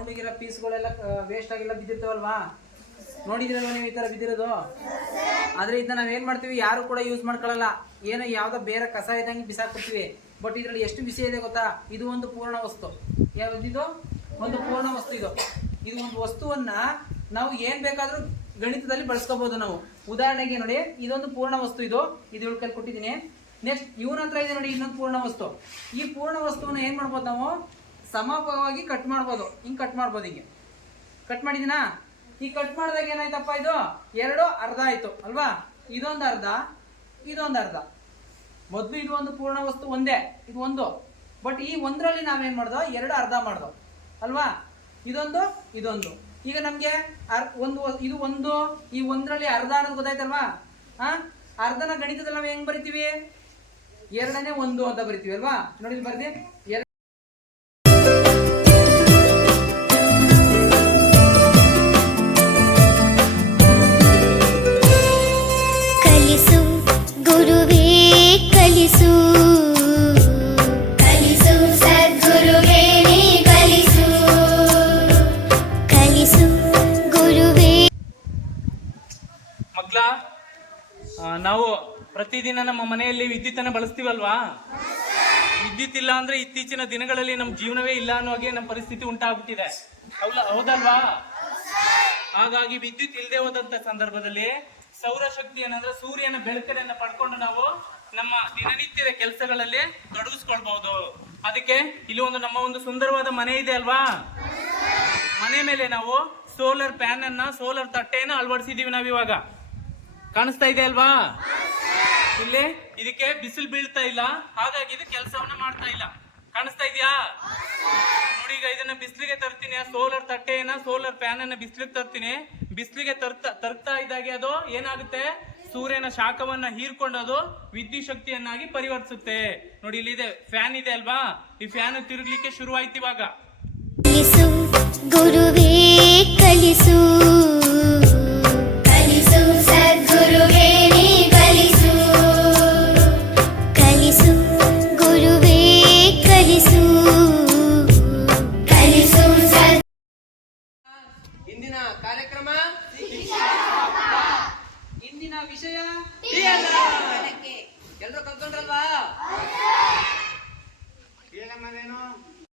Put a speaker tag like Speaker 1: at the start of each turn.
Speaker 1: ಮನೆಗಳಲ್ಲೆಲ್ಲ ಈ ತರ round ಪೀಸ್ಗಳೆಲ್ಲ waste ಆಗಿಲ್ಲ ಬಿದ್ದಿರ್ತಾವಲ್ವಾ? ನೋಡಿದಿರಲ್ವಾ ನೀವು ಈ ಥರ ಬಿದ್ದಿರೋದು? ಆದ್ರೆ ಇದನ್ನ ನಾವು ಏನ್ ಮಾಡ್ತೀವಿ, ಯಾರು ಕೂಡ ಯೂಸ್ ಮಾಡ್ಕೊಳ್ಳಲ್ಲ ಏನೋ ಯಾವ್ದೋ ಬೇರೆ ಕಸ ಇದ್ದಂಗೆ ಬಿಸಾಕ್ಬಿಡ್ತೀವಿ. ಬಟ್ ಇದ್ರಲ್ಲಿ ಎಷ್ಟು ವಿಷಯ ಇದೆ ಗೊತ್ತಾ? ಇದು ಒಂದು ಪೂರ್ಣ ವಸ್ತು. ಯಾವ್ದಿದು ಒಂದು ಪೂರ್ಣ ವಸ್ತು ಇದು. ಇದು ಒಂದು ವಸ್ತುವನ್ನ ನಾವು ಏನ್ ಬೇಕಾದ್ರೂ ಗಣಿತದಲ್ಲಿ ಬಳಸ್ಕೋಬಹುದು ನಾವು. ಉದಾಹರಣೆಗೆ ನೋಡಿ, ಇದೊಂದು ಪೂರ್ಣ ವಸ್ತು ಇದು. ಇದು ಇವಳ ಕೊಟ್ಟಿದ್ದೀನಿ. ನೆಕ್ಸ್ಟ್ ಇವನ ಹತ್ರ ಇದೆ ನೋಡಿ ಇನ್ನೊಂದು ಪೂರ್ಣ ವಸ್ತು. ಈ ಪೂರ್ಣ ವಸ್ತುವನ್ನ ಏನ್ ಮಾಡ್ಬೋದು ನಾವು? ಸಮಭಾಗವಾಗಿ ಕಟ್ ಮಾಡ್ಬೋದು. ಹಿಂಗೆ ಕಟ್ ಮಾಡ್ಬೋದು ಹಿಂಗೆ. ಕಟ್ ಮಾಡಿದಿನಾ ಈ ಕಟ್ ಮಾಡಿದಾಗ ಏನಾಯ್ತಪ್ಪ ಇದು? ಎರಡು ಅರ್ಧ ಆಯ್ತು, ಅಲ್ವಾ? ಇದೊಂದು ಅರ್ಧ ಇದೊಂದು ಅರ್ಧ. ಮೊದಲು ಇದು ಒಂದು ಪೂರ್ಣ ವಸ್ತು ಒಂದೇ, ಇದು ಒಂದು. ಬಟ್ ಈ ಒಂದರಲ್ಲಿ ನಾವೇನು ಮಾಡ್ದೋ? ಎರಡು ಅರ್ಧ ಮಾಡ್ದೋ, ಅಲ್ವಾ? ಇದೊಂದು ಇದೊಂದು. ಈಗ ನಮಗೆ ಅರ್- ಒಂದು, ಇದು ಒಂದು, ಈ ಒಂದರಲ್ಲಿ ಅರ್ಧ ಅನ್ನೋದು ಗೊತ್ತಾಯ್ತಲ್ವಾ? ಹಾಂ ಅರ್ಧನ ಗಣಿತದಲ್ಲಿ ನಾವು ಹೆಂಗೆ ಬರಿತೀವಿ? ಎರಡನೇ ಒಂದು ಅಂತ ಬರಿತೀವಿ, ಅಲ್ವಾ? ನೋಡಿ ಬರ್ದಿ.
Speaker 2: ಕಲಿಸು. ಕಲಿಸು ಸದ್ಗುರುವೇ ನೀ ಕಲಿಸು. ಕಲಿಸು ಗುರುವೇ.
Speaker 3: ಮಕ್ಕಳ ನಾವು ಪ್ರತಿದಿನ ನಮ್ಮ ಮನೆಯಲ್ಲಿ ವಿದ್ಯುತ್ತನ್ನು ಬಳಸ್ತೀವಲ್ವಾ? ವಿದ್ಯುತ್ ಇಲ್ಲ ಅಂದ್ರೆ ಇತ್ತೀಚಿನ ದಿನಗಳಲ್ಲಿ ನಮ್ಮ ಜೀವನವೇ ಇಲ್ಲ ಅನ್ನೋ ಹಾಗೆ ನಮ್ಮ ಪರಿಸ್ಥಿತಿ ಉಂಟಾಗ್ಬಿಟ್ಟಿದೆ. ಹೌದಾ ಹೌದಲ್ವಾ? ಹಾಗಾಗಿ ವಿದ್ಯುತ್ ಇಲ್ಲದೆ ಹೋದಂತ ಸಂದರ್ಭದಲ್ಲಿ ಸೌರಶಕ್ತಿ ಏನಂದ್ರೆ ಸೂರ್ಯನ ಬೆಳಕನ್ನ ಪಡ್ಕೊಂಡು ನಾವು ನಮ್ಮ ದಿನನಿತ್ಯದ ಕೆಲಸಗಳಲ್ಲಿ ತೊಡಗಿಸ್ಕೊಳ್ಬಹುದು. ಅದಕ್ಕೆ ಇಲ್ಲಿ ಒಂದು ನಮ್ಮ ಒಂದು ಸುಂದರವಾದ ಮನೆ ಇದೆ ಅಲ್ವಾ? ಮನೆ ಮೇಲೆ ನಾವು ಸೋಲಾರ್ ಪ್ಯಾನ್ ಅನ್ನ, ಸೋಲಾರ್ ತಟ್ಟೆಯನ್ನು ಅಳವಡಿಸಿದೀವಿ ಇವಾಗ. ಕಾಣಿಸ್ತಾ ಇದೆ ಅಲ್ವಾ? ಇಲ್ಲಿ ಇದಕ್ಕೆ ಬಿಸಿಲು ಬೀಳ್ತಾ ಇಲ್ಲ. ಹಾಗಾಗಿ ಇದು ಕೆಲಸವನ್ನ ಮಾಡ್ತಾ ಇಲ್ಲ. ಕಾಣಿಸ್ತಾ ಇದೆಯಾ? ನೋಡಿ ಈಗ ಇದನ್ನ ಬಿಸಿಲಿಗೆ ತರ್ತೀನಿ. ಸೋಲಾರ್ ತಟ್ಟೆಯನ್ನ, ಸೋಲಾರ್ ಪ್ಯಾನ್ ಅನ್ನ ಬಿಸಿಲಿಗೆ ತರ್ತೀನಿ. ಬಿಸಿಲಿಗೆ ತರ್ತಾ ತರ್ತಾ ಇದ್ದಾಗೆ ಅದು ಏನಾಗುತ್ತೆ? ಸೂರ್ಯನ ಶಾಖವನ್ನ ಹೀರ್ಕೊಂಡದು ವಿದ್ಯುತ್ ಶಕ್ತಿಯನ್ನಾಗಿ ಪರಿವರ್ತಿಸುತ್ತೆ. ನೋಡಿ ಇಲ್ಲಿದೆ ಫ್ಯಾನ್ ಇದೆ ಅಲ್ವಾ? ಈ ಫ್ಯಾನ್ ತಿರುಗ್ಲಿಕ್ಕೆ ಶುರುವಾಯ್ತು ಇವಾಗ.
Speaker 2: ಗುರುವೇ ಕಲಿಸು. ಕಲಿಸು ಸದ್ಗುರುವೇ ಕಲಿಸು. ಕಲಿಸು ಗುರುವೇ ಕಲಿಸು. ಕಲಿಸು ಇಂದಿನ ಕಾರ್ಯಕ್ರಮ? ಇಂದಿನ ವಿಷಯ ಎಲ್ಲರೂ ಕಲ್ತ್ಕೊಂಡ್ರಲ್ವಾ